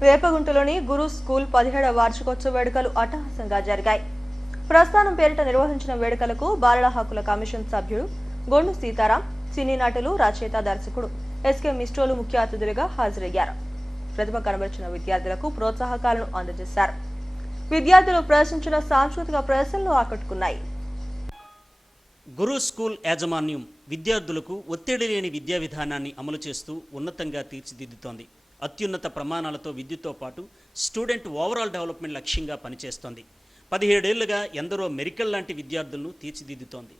వేపగుంటలోని గురు school పదిహేడవ వార్షికోత్సవ వేడుకలు అట్టహాసంగా జరిగాయి. ప్రస్థానం పేరిట నిర్వహించిన వేడుకలకు బాలల హక్కుల కమిషన్ సభ్యుడు గొండు సీతారాం సినీ నటులు రచయిత దర్శకుడు ఎస్కే మిస్టోలు ముఖ్య అతిథులుగా హాజరయ్యారు. ప్రతిభ కనబరిచిన విద్యార్థులకు ప్రోత్సాహకాలను అందజేశారు. విద్యార్థులు ప్రదర్శించిన సాంస్కృతిక ప్రదర్శనలు ఆకట్టుకున్నాయి. గురు స్కూల్ యాజమాన్యం విద్యార్థులకు ఒత్తిడి లేని విద్యా విధానాన్ని అమలు చేస్తూ ఉన్నతంగా తీర్చిదిద్దుతోంది. అత్యున్నత ప్రమాణాలతో విద్యుత్తో పాటు స్టూడెంట్ ఓవరాల్ డెవలప్మెంట్ లక్ష్యంగా పనిచేస్తోంది. పదిహేడేళ్ళుగా ఎందరో మెరికల్ లాంటి విద్యార్థులను తీర్చిదిద్దుతోంది.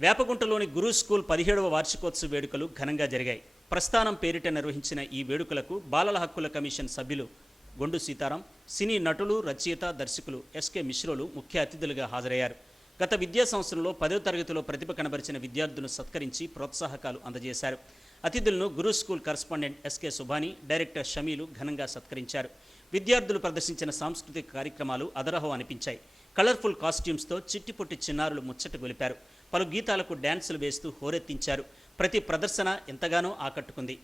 వేపగుంటలోని గురు స్కూల్ పదిహేడవ వార్షికోత్సవ వేడుకలు ఘనంగా జరిగాయి. ప్రస్థానం పేరిట నిర్వహించిన ఈ వేడుకలకు బాలల హక్కుల కమిషన్ సభ్యులు గొండు సీతారాం సినీ నటులు రచయిత దర్శకులు ఎస్కే మిశ్రోలు ముఖ్య అతిథులుగా హాజరయ్యారు. గత విద్యా సంవత్సరంలో పదో తరగతిలో ప్రతిభ కనబరిచిన విద్యార్థులను సత్కరించి ప్రోత్సాహకాలు అందజేశారు. అతిథులను Guru school correspondent S K Subhani director షమీలు ఘనంగా సత్కరించారు. విద్యార్థులు ప్రదర్శించిన సాంస్కృతిక కార్యక్రమాలు అదరహం అనిపించాయి. కలర్ఫుల్ కాస్ట్యూమ్స్తో చిట్టిపొట్టి చిన్నారులు ముచ్చట గొలిపారు. పలు గీతాలకు డ్యాన్సులు వేస్తూ హోరెత్తించారు. ప్రతి ప్రదర్శన ఎంతగానో ఆకట్టుకుంది.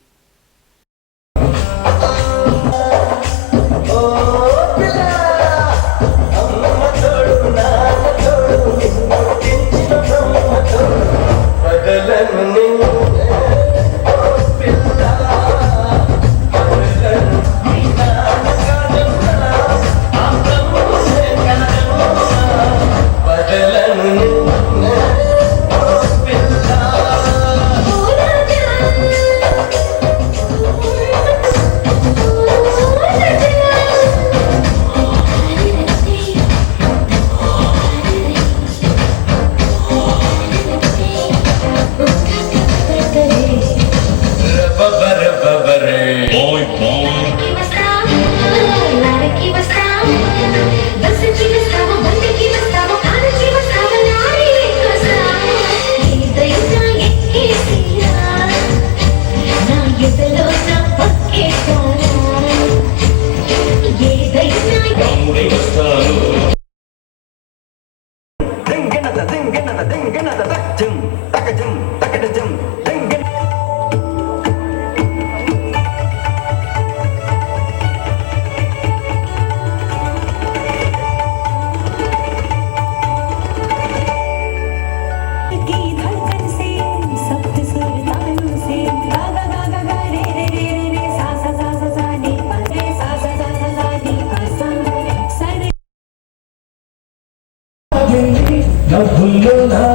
ভুলো না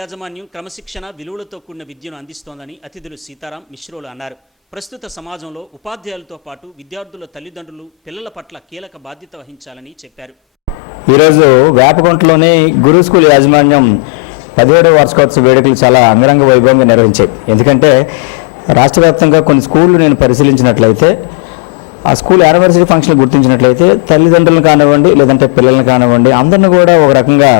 యాజమాన్యం క్రమశిక్షణ విలువలతో కూడిన విద్యను అందిస్తోందని అతిథులు సీతారాం మిశ్రోలు అన్నారు. ప్రస్తుత సమాజంలో ఉపాధ్యాయులతో పాటు విద్యార్థుల తల్లిదండ్రులు పిల్లల పట్ల కీలక బాధ్యత వహించాలని చెప్పారు. ఈరోజు వేపకుంటలోని గురు స్కూల్ యాజమాన్యం పదిహేడవ వార్షికోత్సవ వేడుకలు చాలా అంగరంగ వైభవంగా నిర్వహించాయి. ఎందుకంటే రాష్ట్ర వ్యాప్తంగా కొన్ని స్కూళ్ళు నేను పరిశీలించినట్లయితే ఆ స్కూల్ యానివర్సరీ ఫంక్షన్ గుర్తించినట్లయితే తల్లిదండ్రులను కానివ్వండి లేదంటే పిల్లల్ని కానివ్వండి అందరిని కూడా ఒక రకంగా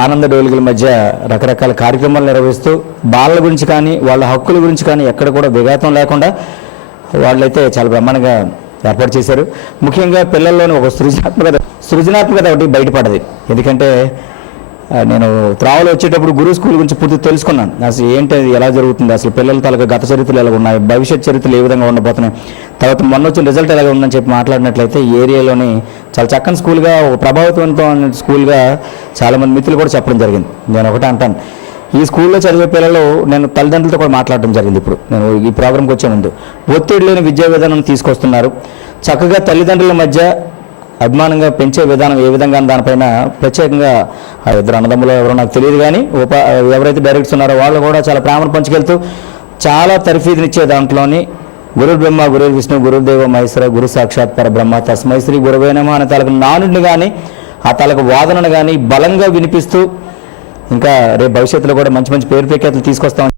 ఆనంద డోలుగుల మధ్య రకరకాల కార్యక్రమాలు నిర్వహిస్తూ బాలల గురించి కానీ వాళ్ళ హక్కుల గురించి కానీ ఎక్కడ కూడా విఘాతం లేకుండా వాళ్ళైతే చాలా బ్రహ్మాండంగా ఏర్పాటు చేశారు. ముఖ్యంగా పిల్లల్లోని ఒక సృజనాత్మకత సృజనాత్మకత ఒకటి బయటపడదు ఎందుకంటే నేను త్రావలో వచ్చేటప్పుడు గురు స్కూల్ గురించి పూర్తి తెలుసుకున్నాను. అసలు ఏంటి అది ఎలా జరుగుతుంది అసలు పిల్లల తాలూకా గత చరిత్రలు ఎలా ఉన్నాయి భవిష్యత్ చరిత్రలు ఏ విధంగా ఉండబోతున్నాయి తర్వాత మొన్న వచ్చిన రిజల్ట్ ఎలా ఉందని చెప్పి మాట్లాడినట్లయితే ఈ ఏరియాలోని చాలా చక్కని స్కూల్గా ఒక ప్రభావితంతో స్కూల్గా చాలామంది మిత్రులు కూడా చెప్పడం జరిగింది. నేను ఒకటే అంటాను. ఈ స్కూల్లో చదివే పిల్లలు నేను తల్లిదండ్రులతో కూడా మాట్లాడడం జరిగింది ఇప్పుడు. నేను ఈ ప్రోగ్రామ్కి వచ్చే ముందు. ఒత్తిడి లేని విద్యా విధానం తీసుకొస్తున్నారు. చక్కగా తల్లిదండ్రుల మధ్య అభిమానంగా పెంచే విధానం ఏ విధంగా దానిపైన ప్రత్యేకంగా ఆ ఇద్దరు అన్నదమ్ములు ఎవరో నాకు తెలియదు కానీ ఉప ఎవరైతే డైరెక్టర్స్ ఉన్నారో వాళ్ళు కూడా చాలా ప్రేమను పంచుకెళ్తూ చాలా తర్ఫీదునిచ్చే దాంట్లోని గురు బ్రహ్మ గురు విష్ణు గురుదేవ మహేశ్వర గురు సాక్షాత్ పర బ్రహ్మ తస్మై శ్రీ గురువేనమ అనే తాలూకు నానుడిని కానీ ఆ తాలూకు వాదనను కానీ బలంగా వినిపిస్తూ ఇంకా రేపు భవిష్యత్తులో కూడా మంచి మంచి పేరు ప్రఖ్యాతులు తీసుకొస్తాం.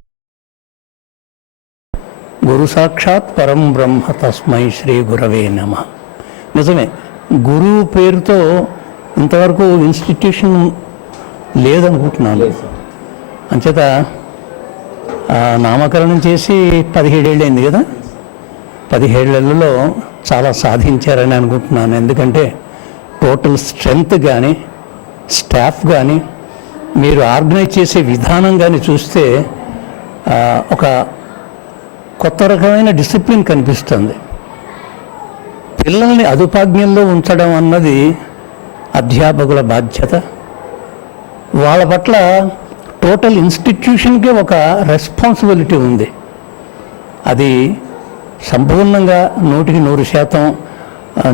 గురు సాక్షాత్ పరం బ్రహ్మ తస్మై శ్రీ గురవే నమ. నిజమే గురువు పేరుతో ఇంతవరకు ఇన్స్టిట్యూషన్ లేదనుకుంటున్నాను. అంచేత నామకరణం చేసి పదిహేడేళ్ళైంది కదా? పదిహేళ్ళలో చాలా సాధించారని అనుకుంటున్నాను. ఎందుకంటే టోటల్ స్ట్రెంగ్త్ కానీ స్టాఫ్ కానీ మీరు ఆర్గనైజ్ చేసే విధానం కానీ చూస్తే ఒక కొత్త రకమైన డిసిప్లిన్ కనిపిస్తుంది. పిల్లల్ని అదుపాజ్ఞంలో ఉంచడం అన్నది అధ్యాపకుల బాధ్యత. వాళ్ళ పట్ల టోటల్ ఇన్స్టిట్యూషన్కే ఒక రెస్పాన్సిబిలిటీ ఉంది. అది సంపూర్ణంగా నూటికి నూరు శాతం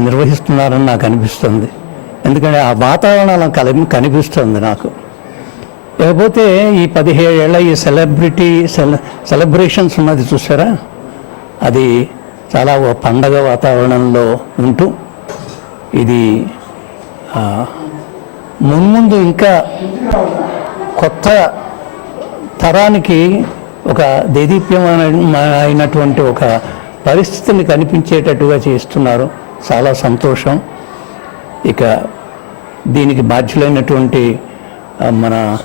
నిర్వహిస్తున్నారని నాకు అనిపిస్తుంది. ఎందుకంటే ఆ వాతావరణం అలా కలి కనిపిస్తుంది నాకు. లేకపోతే ఈ పదిహేడు ఏళ్ళ ఈ సెలబ్రిటీ సెల సెలబ్రేషన్స్ ఉన్నది చూసారా? అది చాలా ఓ పండగ వాతావరణంలో ఉంటూ ఇది మున్ముందు ఇంకా కొత్త తరానికి ఒక దేదీప్యమైన అయినటువంటి ఒక పరిస్థితిని కనిపించేటట్టుగా చేస్తున్నారు. చాలా సంతోషం. ఇక దీనికి బాధ్యులైనటువంటి మన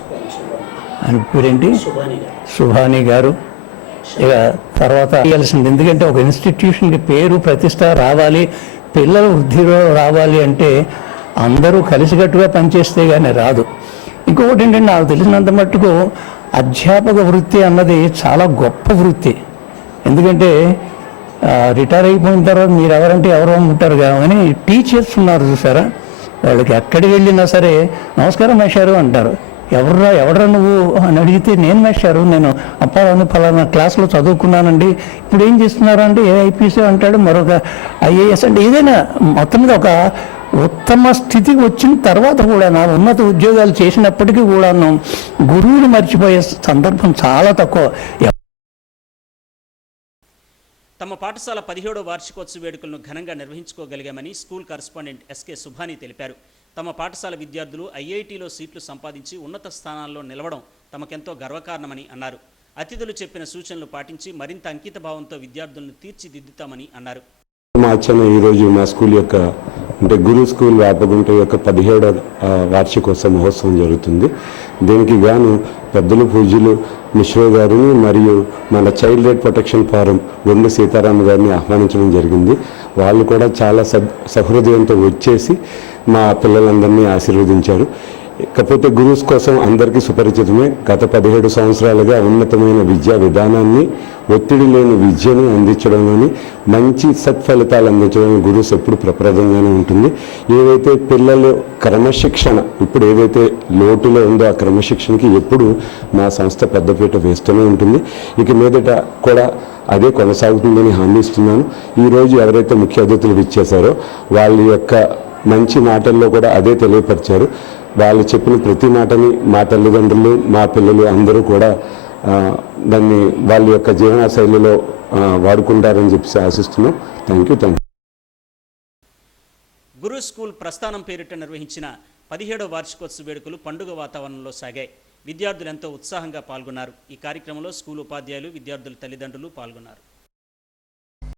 పేరేంటి? సుభాని గారు. ఇక తర్వాత చేయాల్సింది ఎందుకంటే ఒక ఇన్స్టిట్యూషన్కి పేరు ప్రతిష్ట రావాలి పిల్లలు వృద్ధిలో రావాలి అంటే అందరూ కలిసికట్టుగా పనిచేస్తే కానీ రాదు. ఇంకొకటి ఏంటంటే నాకు తెలిసినంత మట్టుకు అధ్యాపక వృత్తి అన్నది చాలా గొప్ప వృత్తి. ఎందుకంటే రిటైర్ అయిపోయిన తర్వాత మీరు ఎవరంటే ఎవరు అనుకుంటారు కానీ టీచర్స్ ఉన్నారు చూసారా? వాళ్ళకి ఎక్కడికి వెళ్ళినా సరే నమస్కారం మేషారు అంటారు. ఎవర్రా ఎవడ్రా నువ్వు? అని అడిగితే నేను మేషారు నేను అప్పారాన్ని ఫలానా క్లాస్లో చదువుకున్నానండి. ఇప్పుడు ఏం చేస్తున్నారు అంటే ఏ ఐపీసీ అంటాడు మరొక ఐఏఎస్ అంటే ఏదైనా మొత్తం మీద ఒక ఉత్తమ స్థితికి వచ్చిన తర్వాత కూడా నా ఉన్నత ఉద్యోగాలు చేసినప్పటికీ కూడాను గురువుని మర్చిపోయే సందర్భం చాలా తక్కువ. తమ పాఠశాల పదిహేడో వార్షికోత్సవ వేడుకలను ఘనంగా నిర్వహించుకోగలిగామని school correspondent S K Subhani తెలిపారు. తమ పాఠశాల విద్యార్థులు ఐఐటిలో సీట్లు సంపాదించి ఉన్నత స్థానాల్లో నిలవడం తమకెంతో గర్వకారణమని అన్నారు. అతిథులు చెప్పిన సూచనలు పాటించి మరింత అంకిత భావంతో విద్యార్థులను తీర్చిదిద్దుతామని అన్నారు. మార్చిన ఈరోజు మా స్కూల్ యొక్క అంటే గురు స్కూల్ వ్యాపగుంట యొక్క పదిహేడవ వార్షికోత్సవ మహోత్సవం జరుగుతుంది. దీనికి గాను పెద్దలు పూజలు మిశ్రో గారిని మరియు మన చైల్డ్ రైట్ ప్రొటెక్షన్ ఫారం గుండె సీతారాం గారిని ఆహ్వానించడం జరిగింది. వాళ్ళు కూడా చాలా సహృదయంతో వచ్చేసి మా పిల్లలందరినీ ఆశీర్వదించారు. ఇకపోతే గురూస్ కోసం అందరికీ సుపరిచితమే. గత పదిహేడు సంవత్సరాలుగా ఉన్నతమైన విద్యా విధానాన్ని ఒత్తిడి లేని విద్యను అందించడంలోని మంచి సత్ఫలితాలు అందించడంలో గురూస్ ఎప్పుడు ప్రప్రదంగానే ఉంటుంది. ఏవైతే పిల్లలు క్రమశిక్షణ ఇప్పుడు ఏదైతే లోటులో ఉందో ఆ క్రమశిక్షణకి ఎప్పుడు మా సంస్థ పెద్దపీట వేస్తూనే ఉంటుంది. ఇక మీదట కూడా అదే కొనసాగుతుందని హామీ ఇస్తున్నాను. ఈరోజు ఎవరైతే ముఖ్య అతిథులు ఇచ్చేశారో వాళ్ళ యొక్క మంచి మాటల్లో కూడా అదే తెలియపరిచారు. వాళ్ళు చెప్పిన ప్రతి మాటని మా తల్లిదండ్రులు మా పిల్లలు అందరూ కూడా దాన్ని వాళ్ళ యొక్క జీవన శైలిలో వాడుకుంటారని చెప్పి ఆశిస్తున్నాం. Thank you thank you Guru school ప్రస్థానం పేరిట నిర్వహించిన పదిహేడవ వార్షికోత్సవ వేడుకలు పండుగ వాతావరణంలో సాగాయి. విద్యార్థులు ఎంతో ఉత్సాహంగా పాల్గొన్నారు. ఈ కార్యక్రమంలో స్కూల్ ఉపాధ్యాయులు విద్యార్థుల తల్లిదండ్రులు పాల్గొన్నారు.